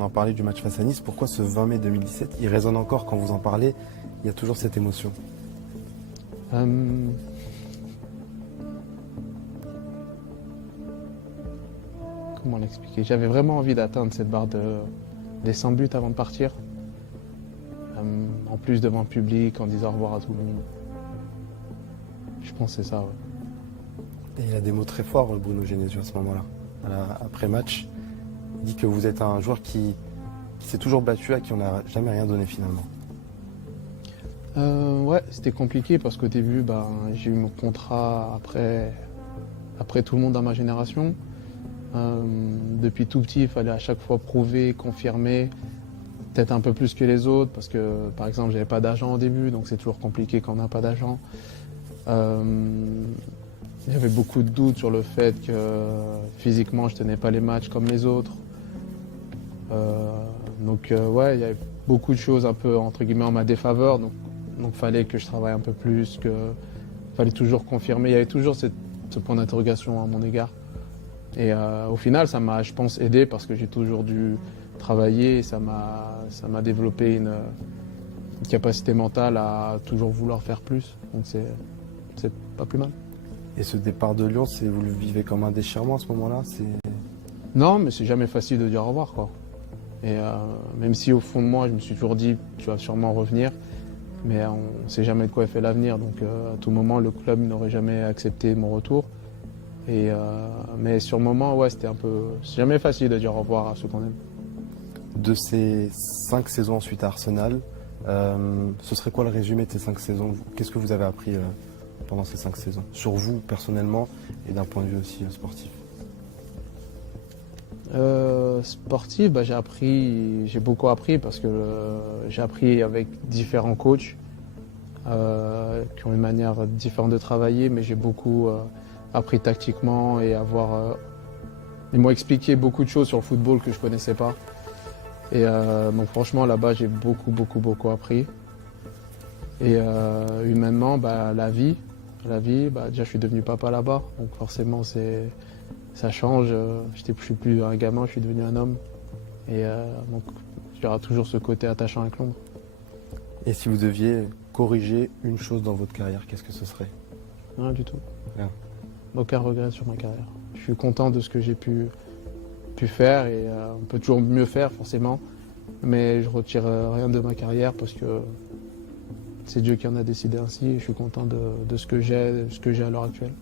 On en parlait du match face à Nice. Pourquoi ce 20 mai 2017, il résonne encore quand vous en parlez? Il y a toujours cette émotion. Comment l'expliquer? J'avais vraiment envie d'atteindre cette barre des 100 buts avant de partir. En plus devant le public, en disant au revoir à tout le monde. Je pense que c'est ça, ouais. Et il a des mots très forts, Bruno Genesio, à ce moment-là. Après match, il dit que vous êtes un joueur qui s'est toujours battu, à qui on n'a jamais rien donné finalement. Ouais, c'était compliqué parce qu'au début, j'ai eu mon contrat après tout le monde dans ma génération. Depuis tout petit, il fallait à chaque fois prouver, confirmer, peut-être un peu plus que les autres parce que, par exemple, j'avais pas d'agent au début, donc c'est toujours compliqué quand on n'a pas d'agent. Il y avait beaucoup de doutes sur le fait que physiquement, je tenais pas les matchs comme les autres. Ouais, il y avait beaucoup de choses un peu entre guillemets en ma défaveur, donc fallait que je travaille un peu plus, fallait toujours confirmer. Il y avait toujours ce point d'interrogation à mon égard. Et au final, ça m'a, je pense, aidé parce que j'ai toujours dû travailler et ça m'a développé une capacité mentale à toujours vouloir faire plus. Donc c'est pas plus mal. Et ce départ de Lyon, vous le vivez comme un déchirement à ce moment-là? Non, mais c'est jamais facile de dire au revoir, quoi. Et même si au fond de moi, je me suis toujours dit, tu vas sûrement revenir, mais on ne sait jamais de quoi est fait l'avenir. Donc à tout moment, le club n'aurait jamais accepté mon retour. Mais sur le moment, ouais, c'est jamais facile de dire au revoir à ceux qu'on aime. De ces 5 saisons ensuite à Arsenal, ce serait quoi le résumé de ces 5 saisons? Qu'est-ce que vous avez appris pendant ces 5 saisons? Sur vous, personnellement, et d'un point de vue aussi sportif. Sportif, j'ai beaucoup appris parce que j'ai appris avec différents coachs qui ont une manière différente de travailler, mais j'ai beaucoup appris tactiquement et ils m'ont expliqué beaucoup de choses sur le football que je connaissais pas. Et donc franchement là-bas j'ai beaucoup appris. Et humainement, la vie, déjà je suis devenu papa là-bas, donc forcément ça change. Je suis plus un gamin, je suis devenu un homme. Et donc il y aura toujours ce côté attachant avec Londres. Et si vous deviez corriger une chose dans votre carrière, qu'est-ce que ce serait? Rien du tout. Rien. Aucun regret sur ma carrière. Je suis content de ce que j'ai pu faire et on peut toujours mieux faire forcément, mais je retire rien de ma carrière parce que c'est Dieu qui en a décidé ainsi et je suis content de ce que j'ai à l'heure actuelle.